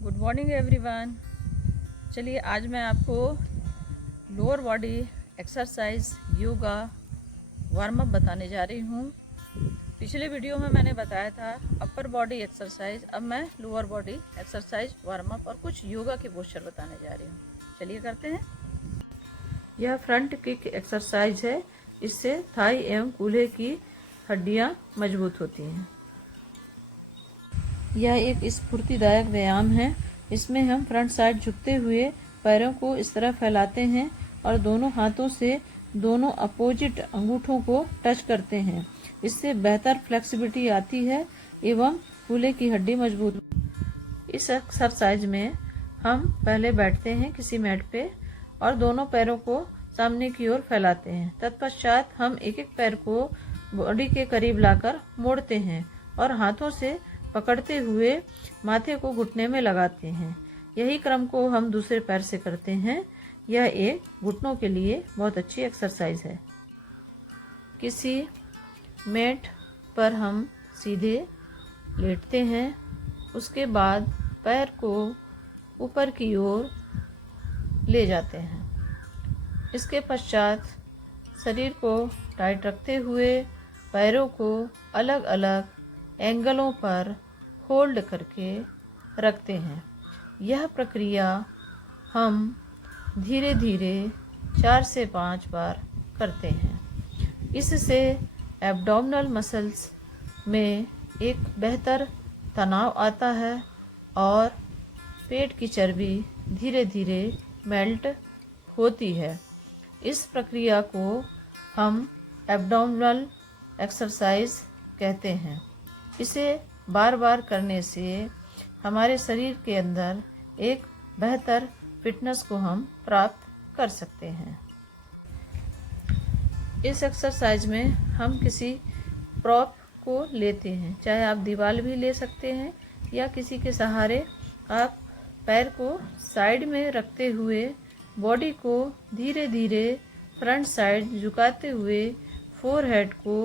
Good morning everyone. चलिए आज मैं आपको lower body exercise yoga warm up बताने जा रही हूँ। पिछले वीडियो में मैंने बताया था अपर बॉडी एक्सरसाइज, अब मैं lower body exercise warm up और कुछ योगा के पोस्चर बताने जा रही हूँ। चलिए करते हैं। यह फ्रंट किक एक्सरसाइज है। इससे थाई एवं कूल्हे की हड्डियाँ मजबूत होती हैं। यह एक स्फूर्तिदायक व्यायाम है। इसमें हम फ्रंट साइड झुकते हुए पैरों को इस तरह फैलाते हैं और दोनों हाथों से दोनों अपोजिट अंगूठों को टच करते हैं। इससे बेहतर फ्लेक्सिबिलिटी आती है एवं कूल्हे की हड्डी मजबूत। इस एक्सरसाइज में हम पहले बैठते हैं किसी मैट पे और दोनों पैरों को सामने की ओर फैलाते हैं। तत्पश्चात हम एक एक पैर को बॉडी के करीब लाकर मोड़ते हैं और हाथों से पकड़ते हुए माथे को घुटने में लगाते हैं। यही क्रम को हम दूसरे पैर से करते हैं। यह एक घुटनों के लिए बहुत अच्छी एक्सरसाइज है। किसी मैट पर हम सीधे लेटते हैं। उसके बाद पैर को ऊपर की ओर ले जाते हैं। इसके पश्चात शरीर को टाइट रखते हुए पैरों को अलग अलग एंगलों पर होल्ड करके रखते हैं। यह प्रक्रिया हम धीरे धीरे 4 से 5 बार करते हैं। इससे एब्डोमिनल मसल्स में एक बेहतर तनाव आता है और पेट की चर्बी धीरे धीरे मेल्ट होती है। इस प्रक्रिया को हम एब्डोमिनल एक्सरसाइज कहते हैं। इसे बार बार करने से हमारे शरीर के अंदर एक बेहतर फिटनेस को हम प्राप्त कर सकते हैं। इस एक्सरसाइज में हम किसी प्रॉप को लेते हैं, चाहे आप दीवार भी ले सकते हैं या किसी के सहारे आप पैर को साइड में रखते हुए बॉडी को धीरे धीरे फ्रंट साइड झुकाते हुए फोरहेड को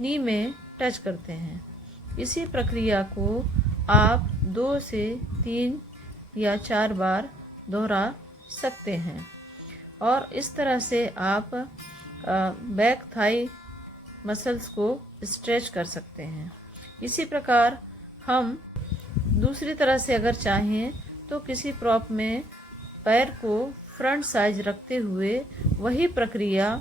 नी में टच करते हैं। इसी प्रक्रिया को आप 2 से 3 या 4 बार दोहरा सकते हैं और इस तरह से आप बैक थाई मसल्स को स्ट्रेच कर सकते हैं। इसी प्रकार हम दूसरी तरह से अगर चाहें तो किसी प्रॉप में पैर को फ्रंट साइज रखते हुए वही प्रक्रिया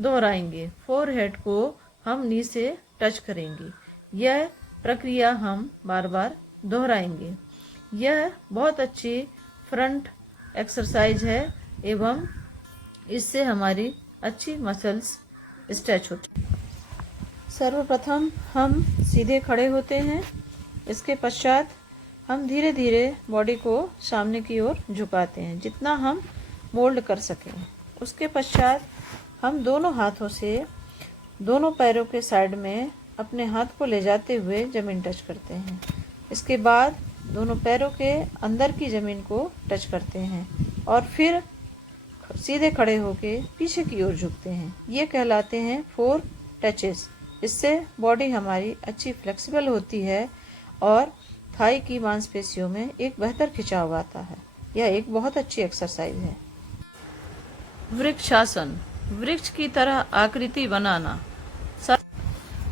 दोहराएंगे। फोरहेड को हम नी से टच करेंगे। यह प्रक्रिया हम बार बार दोहराएंगे। यह बहुत अच्छी फ्रंट एक्सरसाइज है एवं इससे हमारी अच्छी मसल्स स्ट्रेच होती हैं। सर्वप्रथम हम सीधे खड़े होते हैं। इसके पश्चात हम धीरे धीरे बॉडी को सामने की ओर झुकाते हैं जितना हम मोल्ड कर सकें। उसके पश्चात हम दोनों हाथों से दोनों पैरों के साइड में अपने हाथ को ले जाते हुए ज़मीन टच करते हैं। इसके बाद दोनों पैरों के अंदर की ज़मीन को टच करते हैं और फिर सीधे खड़े होके पीछे की ओर झुकते हैं। ये कहलाते हैं 4 टचेस। इससे बॉडी हमारी अच्छी फ्लेक्सिबल होती है और थाई की मांसपेशियों में एक बेहतर खिंचाव आता है। यह एक बहुत अच्छी एक्सरसाइज है। वृक्षासन, वृक्ष की तरह आकृति बनाना।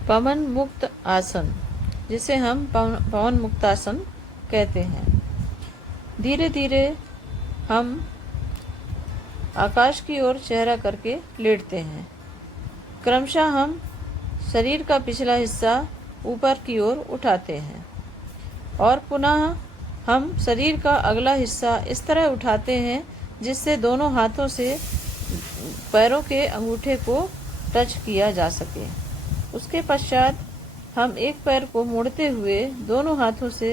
पवन मुक्त आसन, जिसे हम पवन मुक्त आसन कहते हैं। धीरे धीरे हम आकाश की ओर चेहरा करके लेटते हैं। क्रमशः हम शरीर का पिछला हिस्सा ऊपर की ओर उठाते हैं और पुनः हम शरीर का अगला हिस्सा इस तरह उठाते हैं जिससे दोनों हाथों से पैरों के अंगूठे को टच किया जा सके। उसके पश्चात हम एक पैर को मोड़ते हुए दोनों हाथों से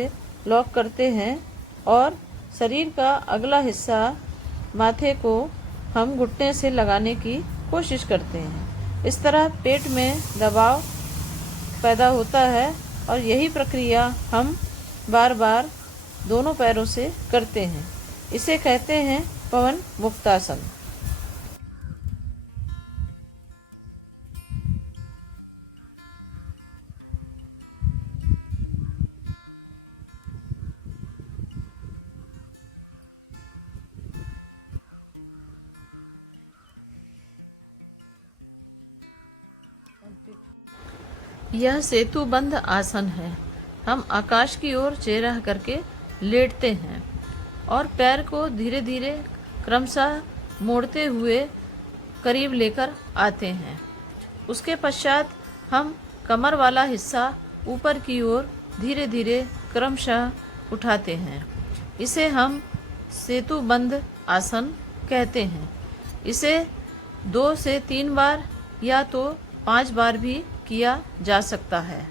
लॉक करते हैं और शरीर का अगला हिस्सा माथे को हम घुटने से लगाने की कोशिश करते हैं। इस तरह पेट में दबाव पैदा होता है और यही प्रक्रिया हम बार बार दोनों पैरों से करते हैं। इसे कहते हैं पवन मुक्तासन। यह सेतुबंध आसन है। हम आकाश की ओर चेहरा करके लेटते हैं और पैर को धीरे धीरे क्रमशः मोड़ते हुए करीब लेकर आते हैं। उसके पश्चात हम कमर वाला हिस्सा ऊपर की ओर धीरे धीरे क्रमशः उठाते हैं। इसे हम सेतुबंध आसन कहते हैं। इसे 2 से 3 बार या तो 5 बार भी किया जा सकता है।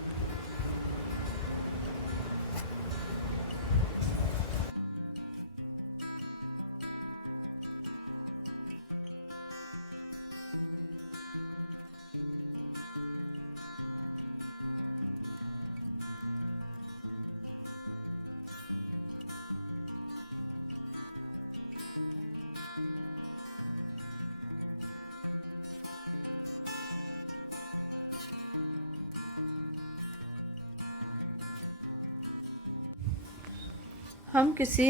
हम किसी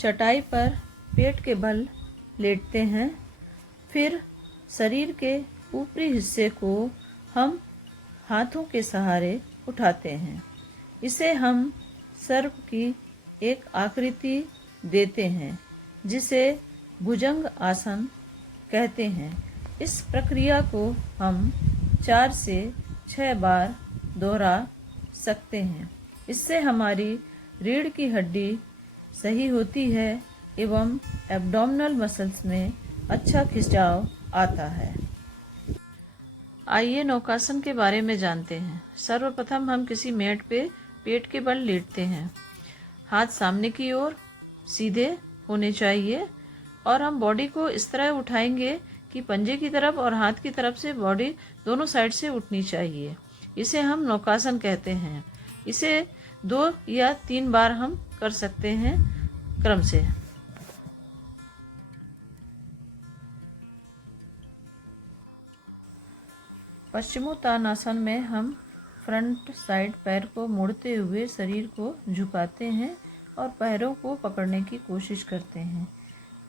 चटाई पर पेट के बल लेटते हैं। फिर शरीर के ऊपरी हिस्से को हम हाथों के सहारे उठाते हैं। इसे हम सर्प की एक आकृति देते हैं, जिसे भुजंग आसन कहते हैं। इस प्रक्रिया को हम 4 से 6 बार दोहरा सकते हैं। इससे हमारी रीढ़ की हड्डी सही होती है एवं एब्डोमिनल मसल्स में अच्छा खिंचाव आता है। आइए नौकासन के बारे में जानते हैं। सर्वप्रथम हम किसी मैट पे पेट के बल लेटते हैं। हाथ सामने की ओर सीधे होने चाहिए और हम बॉडी को इस तरह उठाएंगे कि पंजे की तरफ और हाथ की तरफ से बॉडी दोनों साइड से उठनी चाहिए। इसे हम नौकासन कहते हैं। इसे 2 या 3 बार हम कर सकते हैं क्रम से। पश्चिमोत्तानासन में हम फ्रंट साइड पैर को मोड़ते हुए शरीर को झुकाते हैं और पैरों को पकड़ने की कोशिश करते हैं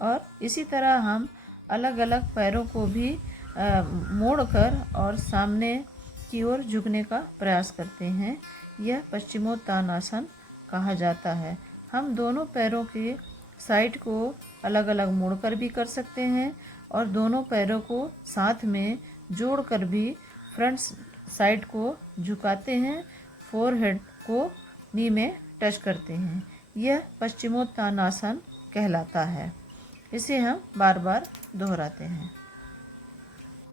और इसी तरह हम अलग अलग पैरों को भी मोड़कर और सामने की ओर झुकने का प्रयास करते हैं। यह पश्चिमोत्तानासन कहा जाता है। हम दोनों पैरों के साइड को अलग अलग मोड़कर भी कर सकते हैं और दोनों पैरों को साथ में जोड़कर भी फ्रंट साइड को झुकाते हैं, फोरहेड को नी में टच करते हैं। यह पश्चिमोत्तानासन कहलाता है। इसे हम बार बार दोहराते हैं।